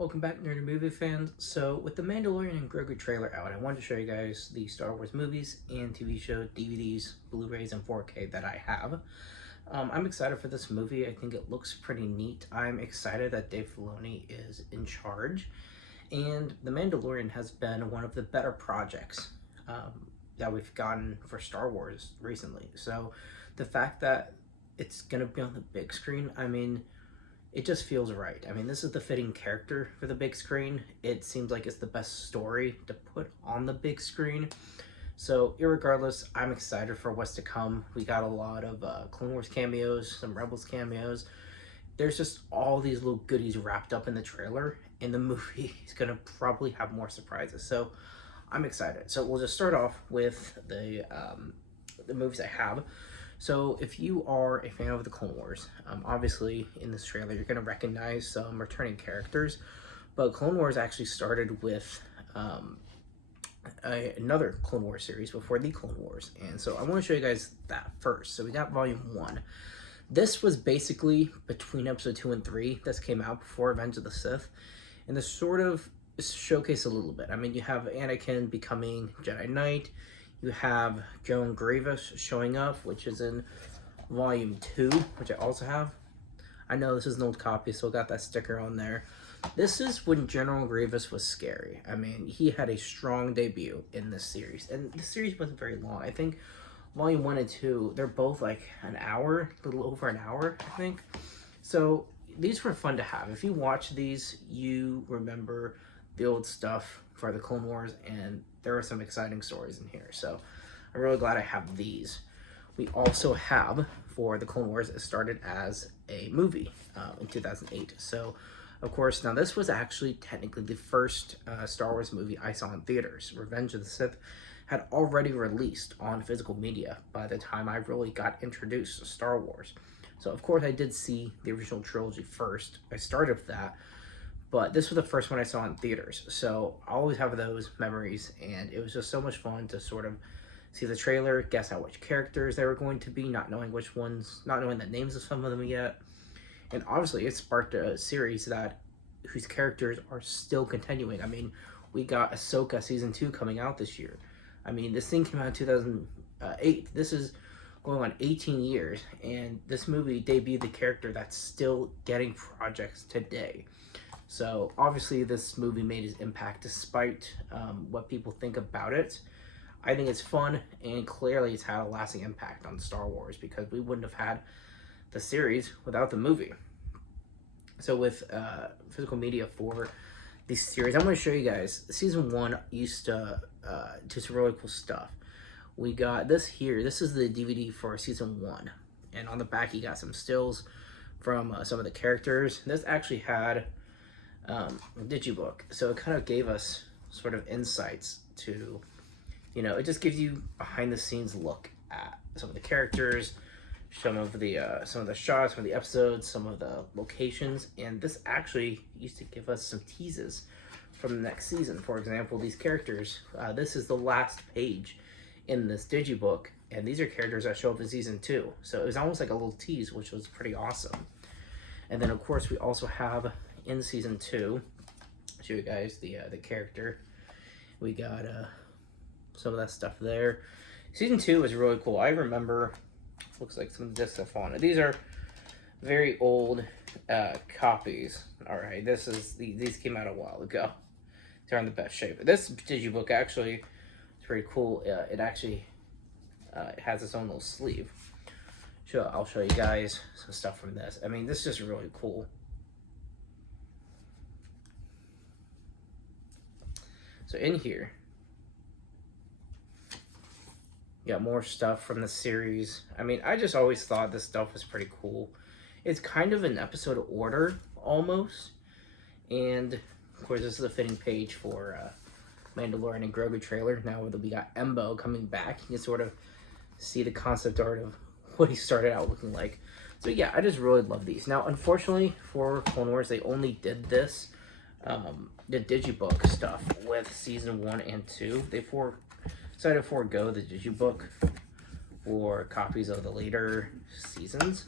Welcome back, Nerdy Movie fans. So, with the Mandalorian and Grogu trailer out, I wanted to show you guys the Star Wars movies and TV show DVDs, Blu-rays, and 4K that I have. I'm excited for this movie. I think it looks pretty neat. I'm excited that Dave Filoni is in charge, and the Mandalorian has been one of the better projects that we've gotten for Star Wars recently. So, the fact that it's gonna be on the big screen, I mean, it just feels right. I mean, this is the fitting character for the big screen. It seems like it's the best story to put on the big screen. So, irregardless, I'm excited for what's to come. We got a lot of Clone Wars cameos, some Rebels cameos. There's just all these little goodies wrapped up in the trailer, and the movie is going to probably have more surprises. So, I'm excited. So, we'll just start off with the movies I have. So if you are a fan of the Clone Wars, obviously in this trailer you're going to recognize some returning characters, but Clone Wars actually started with another Clone Wars series before the Clone Wars, and so I want to show you guys that first. So we got Volume 1. This was basically between Episode 2 and 3. This came out before Revenge of the Sith, and this sort of showcase a little bit. I mean, you have Anakin becoming Jedi Knight. You have Joan Grievous showing up, which is in Volume 2, which I also have. I know this is an old copy, so I got that sticker on there. This is when General Grievous was scary. I mean, he had a strong debut in this series. And the series wasn't very long. I think Volume 1 and 2, they're both like an hour, a little over an hour, I think. So these were fun to have. If you watch these, you remember the old stuff for the Clone Wars, and there are some exciting stories in here. So I'm really glad I have these. We also have, for the Clone Wars, it started as a movie in 2008. So, of course, now this was actually technically the first Star Wars movie I saw in theaters. Revenge of the Sith had already released on physical media by the time I really got introduced to Star Wars. So, of course, I did see the original trilogy first. I started with that. But this was the first one I saw in theaters, so I always have those memories, and it was just so much fun to sort of see the trailer, guess out which characters they were going to be, not knowing which ones, not knowing the names of some of them yet. And obviously, it sparked a series whose characters are still continuing. I mean, we got Ahsoka Season 2 coming out this year. I mean, this thing came out in 2008. This is going on 18 years, and this movie debuted the character that's still getting projects today. So obviously this movie made its impact despite what people think about it. I think it's fun, and clearly it's had a lasting impact on Star Wars because we wouldn't have had the series without the movie. So with physical media for this series, I'm going to show you guys. Season 1 used to do some really cool stuff. We got this here. This is the DVD for Season 1. And on the back you got some stills from some of the characters. This actually had Digibook, so it kind of gave us sort of insights to, it just gives you behind the scenes look at some of the characters, some of the shots from the episodes, some of the locations, and this actually used to give us some teases from the next season. For example, these characters, this is the last page in this Digibook, and these are characters that show up in Season 2, so it was almost like a little tease, which was pretty awesome. And then of course we also have in Season 2, show you guys the character. We got some of that stuff there. Season 2 is really cool. I remember, looks like some of this stuff on it. These are very old copies. All right, these came out a while ago. They're in the best shape. This Digibook actually is pretty cool. It actually it has its own little sleeve. I'll show you guys some stuff from this. I mean, this is just really cool. So in here, you got more stuff from the series. I mean, I just always thought this stuff was pretty cool. It's kind of an episode order, almost. And, of course, this is a fitting page for Mandalorian and Grogu trailer. Now that we got Embo coming back, you can sort of see the concept art of what he started out looking like. So, yeah, I just really love these. Now, unfortunately, for Clone Wars, they only did this the Digibook stuff with Season 1 and 2. They decided to forego the Digibook for copies of the later seasons.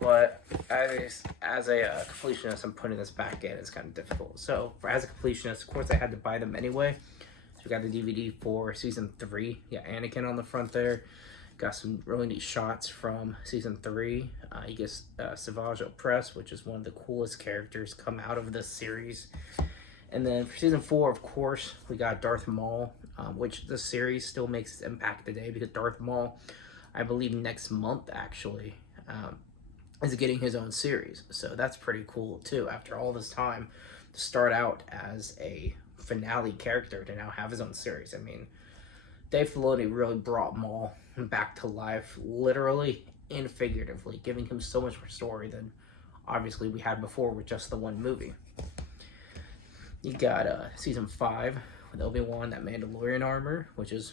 but as a completionist, I'm putting this back in. It's kind of difficult. So as a completionist, of course, I had to buy them anyway. So we got the DVD for season 3. Yeah, Anakin on the front there. Got some really neat shots from season 3. You get Savage Opress, which is one of the coolest characters come out of this series. And then for season 4, of course, we got Darth Maul, which the series still makes its impact today because Darth Maul, I believe next month actually, is getting his own series. So that's pretty cool too. After all this time, to start out as a finale character to now have his own series. I mean, Dave Filoni really brought Maul back to life, literally and figuratively, giving him so much more story than obviously we had before with just the one movie. You got season 5 with Obi-Wan, that Mandalorian armor, which is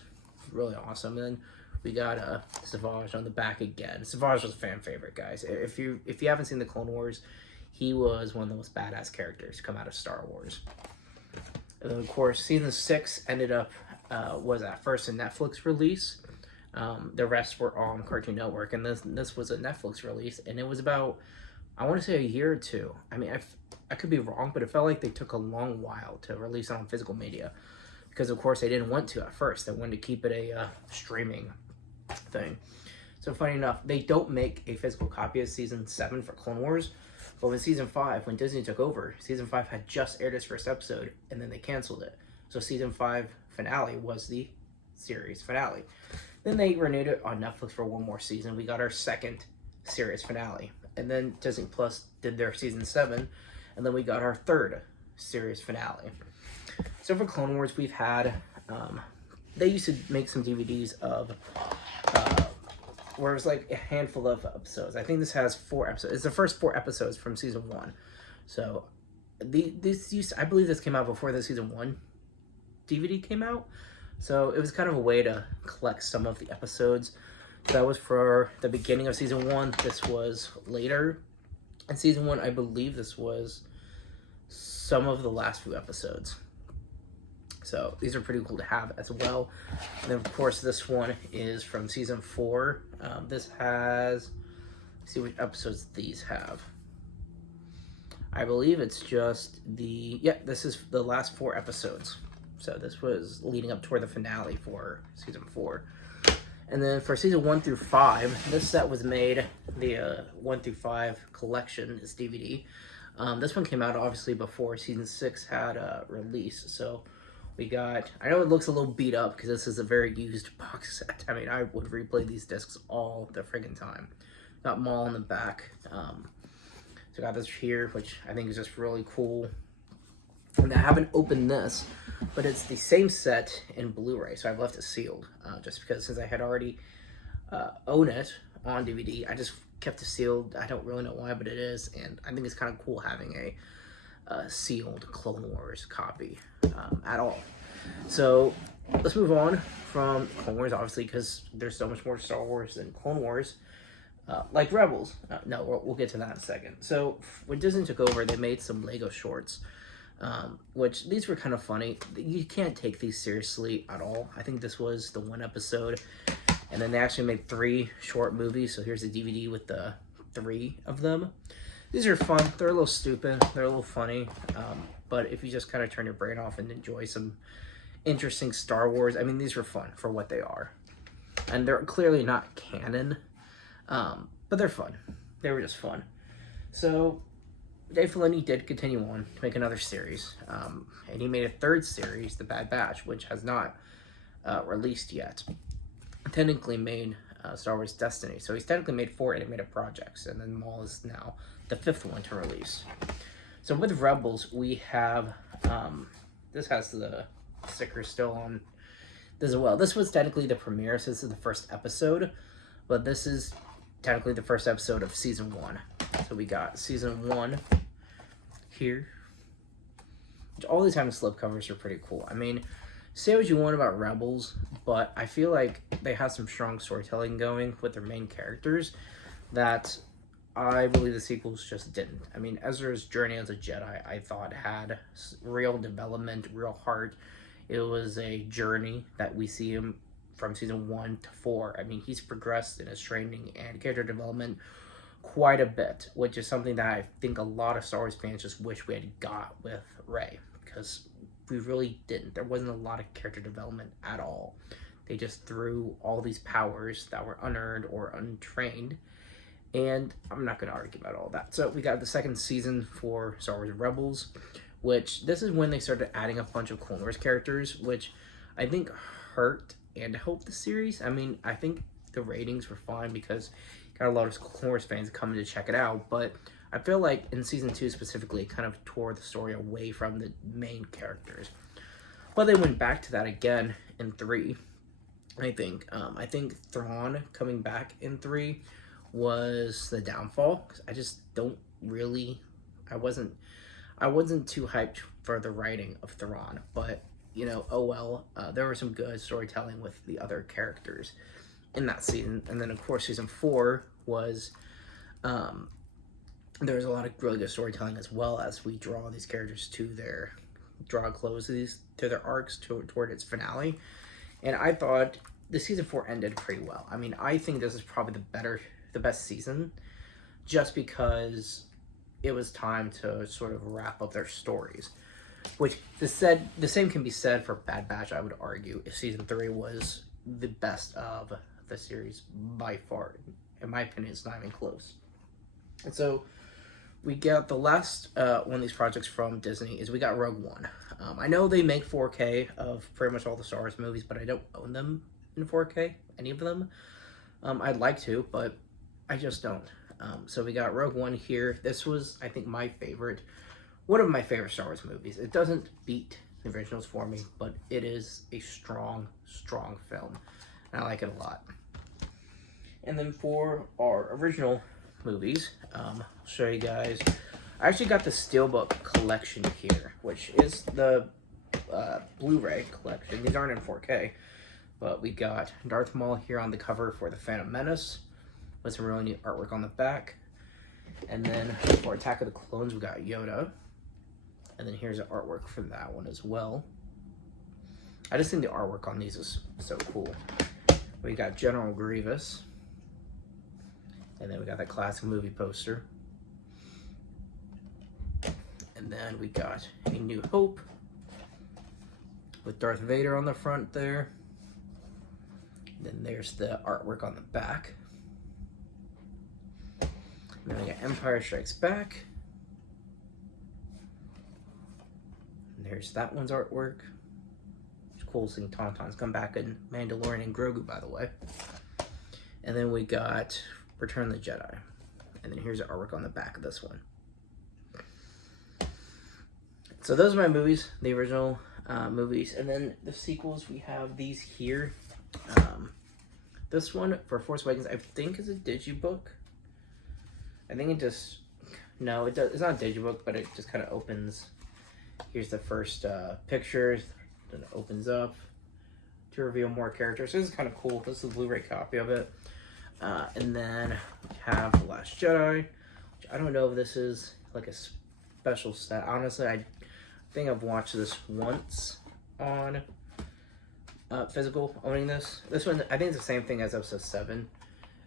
really awesome. And then we got Savage on the back again. Savage was a fan favorite, guys. If you haven't seen the Clone Wars, he was one of the most badass characters to come out of Star Wars. And then, of course, season 6 ended up was at first a Netflix release. The rest were on Cartoon Network, and this was a Netflix release, and it was about, I want to say, a year or two. I mean, I could be wrong, but it felt like they took a long while to release it on physical media because, of course, they didn't want to at first. They wanted to keep it a streaming thing. So funny enough, they don't make a physical copy of season 7 for Clone Wars, but when season 5, when Disney took over, season 5 had just aired its first episode, and then they canceled it. So season 5 finale was the series finale. Then they renewed it on Netflix for one more season. We got our second series finale. And then Disney Plus did their season 7, and then we got our third series finale. So for Clone Wars, we've had, they used to make some DVDs of, where it was like a handful of episodes. I think this has 4 episodes. It's the first 4 episodes from season 1. So I believe this came out before the season 1 DVD came out. So it was kind of a way to collect some of the episodes. So that was for the beginning of season 1. This was later in season 1. I believe this was some of the last few episodes. So these are pretty cool to have as well. And then, of course, this one is from season 4. This has, let's see which episodes these have. I believe it's just this is the last 4 episodes. So this was leading up toward the finale for season 4. And then for season 1 through 5, this set was made, the 1 through 5 collection is DVD. This one came out obviously before season 6 had a release. So we got, I know it looks a little beat up because this is a very used box set. I mean, I would replay these discs all the friggin' time. Got Maul in the back. So I got this here, which I think is just really cool. And I haven't opened this, but it's the same set in Blu-ray, so I've left it sealed. Just because since I had already owned it on DVD, I just kept it sealed. I don't really know why, but it is, and I think it's kind of cool having a sealed Clone Wars copy at all. So let's move on from Clone Wars, obviously, because there's so much more Star Wars than Clone Wars. Like Rebels. No, we'll get to that in a second. So when Disney took over, they made some Lego shorts. Which these were kind of funny. You can't take these seriously at all. I think this was the 1 episode, and then they actually made 3 short movies. So here's the DVD with the 3 of them. These are fun. They're a little stupid. They're a little funny. But if you just kind of turn your brain off and enjoy some interesting Star Wars, I mean, these were fun for what they are. And they're clearly not canon, but they're fun. They were just fun. So Dave Filoni did continue on to make another series, and he made a 3rd series, The Bad Batch, which has not released yet. Technically made Star Wars Destiny, so he's technically made 4 animated projects, and then Maul is now the 5th one to release. So with Rebels, we have, this has the sticker still on this as well. This was technically the premiere, so this is the first episode, but this is technically the first episode of season 1. So we got season 1 here. All the time slip covers are pretty cool. I mean, say what you want about Rebels, but I feel like they have some strong storytelling going with their main characters that I believe the sequels just didn't. I mean, Ezra's journey as a Jedi, I thought, had real development, real heart. It was a journey that we see him from season 1 to 4. I mean, he's progressed in his training and character development quite a bit, which is something that I think a lot of Star Wars fans just wish we had got with Rey, because we really didn't. There wasn't a lot of character development at all. They just threw all these powers that were unearned or untrained, and I'm not going to argue about all that. So we got the second season for Star Wars Rebels, which this is when they started adding a bunch of Clone Wars characters, which I think hurt and helped the series. I mean, I think the ratings were fine because got a lot of Clone Wars fans coming to check it out, but I feel like in season 2 specifically, it kind of tore the story away from the main characters. But they went back to that again in 3. I think Thrawn coming back in 3 was the downfall, because I just don't really, I wasn't too hyped for the writing of Thrawn, but you know, oh well. There was some good storytelling with the other characters in that season. And then of course season 4 was there was a lot of really good storytelling, as well as we draw these characters to their to their arcs toward its finale. And I thought the season 4 ended pretty well. I mean, I think this is probably the best season, just because it was time to sort of wrap up their stories. Which the same can be said for Bad Batch. I would argue if season 3 was the best of the series by far. In my opinion, it's not even close. And so we got the last one of these projects from Disney is we got Rogue One. I know they make 4K of pretty much all the Star Wars movies, but I don't own them in 4K, any of them. I'd like to, but I just don't. So we got Rogue One here. This was, I think, one of my favorite Star Wars movies. It doesn't beat the originals for me, but it is a strong, strong film. And I like it a lot. And then for our original movies, I'll show you guys. I actually got the Steelbook collection here, which is the Blu-ray collection. These aren't in 4K, but we got Darth Maul here on the cover for The Phantom Menace, with some really neat artwork on the back. And then for Attack of the Clones, we got Yoda. And then here's the artwork for that one as well. I just think the artwork on these is so cool. We got General Grievous. And then we got that classic movie poster. And then we got A New Hope with Darth Vader on the front there. Then there's the artwork on the back. And then we got Empire Strikes Back. And there's that one's artwork. It's cool seeing Tauntauns come back in Mandalorian and Grogu, by the way. And then we got Return of the Jedi. And then here's the artwork on the back of this one. So those are my movies, the original movies. And then the sequels, we have these here. This one for Force Awakens, I think is a digibook. I think it just, no, it's not a digibook, but it just kind of opens. Here's the first pictures, then it opens up to reveal more characters. So this is kind of cool. This is a Blu-ray copy of it. And then we have The Last Jedi, which I don't know if this is like a special set. Honestly, I think I've watched this once on physical, owning this. This one, I think it's the same thing as episode 7.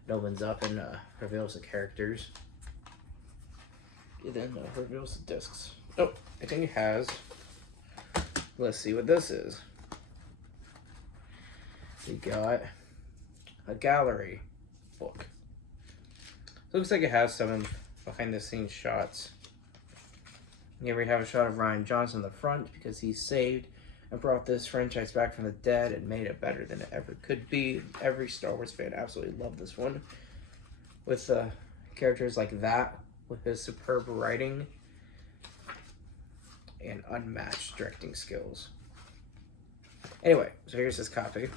It opens up and reveals the characters. It then reveals the discs. Oh, I think it has. Let's see what this is. We got a gallery book. Looks like it has some behind the scenes shots. Here we have a shot of Rian Johnson in the front because he saved and brought this franchise back from the dead and made it better than it ever could be. Every Star Wars fan absolutely loved this one. With characters like that, with his superb writing and unmatched directing skills. Anyway, so here's this copy.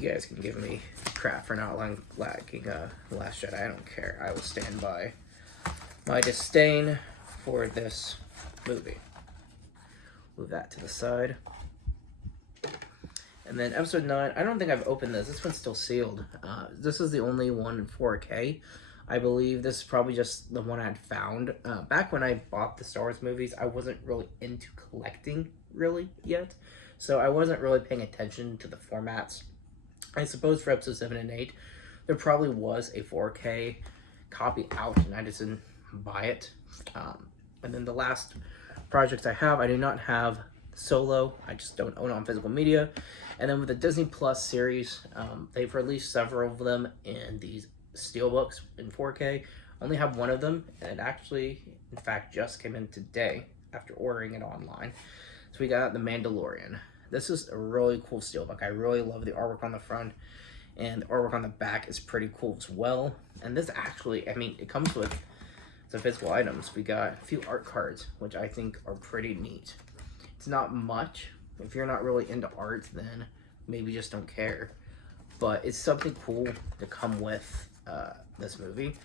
You guys can give me crap for not liking Last Jedi. I don't care. I will stand by my disdain for this movie. Move that to the side. And then episode 9, I don't think I've opened this. This one's still sealed. This is the only one in 4K. I believe this is probably just the one I'd found. Back when I bought the Star Wars movies, I wasn't really into collecting, really, yet. So I wasn't really paying attention to the formats. I suppose for episode 7 and 8, there probably was a 4K copy out, and I just didn't buy it. And then the last projects I have, I do not have Solo. I just don't own it on physical media. And then with the Disney Plus series, they've released several of them in these steelbooks in 4K. I only have one of them, and it actually, in fact, just came in today after ordering it online. So we got The Mandalorian. This is a really cool steelbook. I really love the artwork on the front, and the artwork on the back is pretty cool as well. And this actually, I mean, it comes with some physical items. We got a few art cards, which I think are pretty neat. It's not much. If you're not really into art, then maybe just don't care. But it's something cool to come with this movie,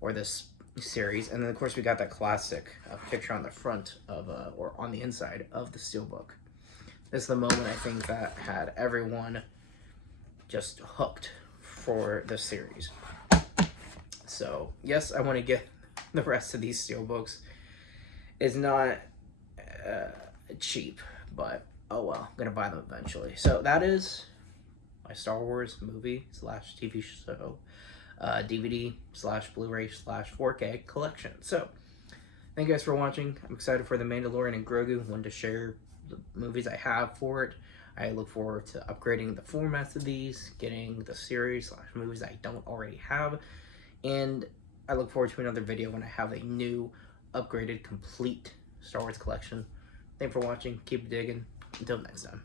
or this series. And then, of course, we got that classic picture on the front of, or on the inside of the steelbook. This is the moment, I think, that had everyone just hooked for the series. So, yes, I want to get the rest of these steelbooks. It's not cheap, but oh well, I'm gonna buy them eventually. So that is my Star Wars movie / TV show, DVD / Blu-ray / 4K collection. So thank you guys for watching. I'm excited for The Mandalorian and Grogu. Wanted to share the movies I have for it. I look forward to upgrading the formats of these, getting the series / movies I don't already have, and I look forward to another video when I have a new, upgraded, complete Star Wars collection. Thanks for watching. Keep digging. Until next time.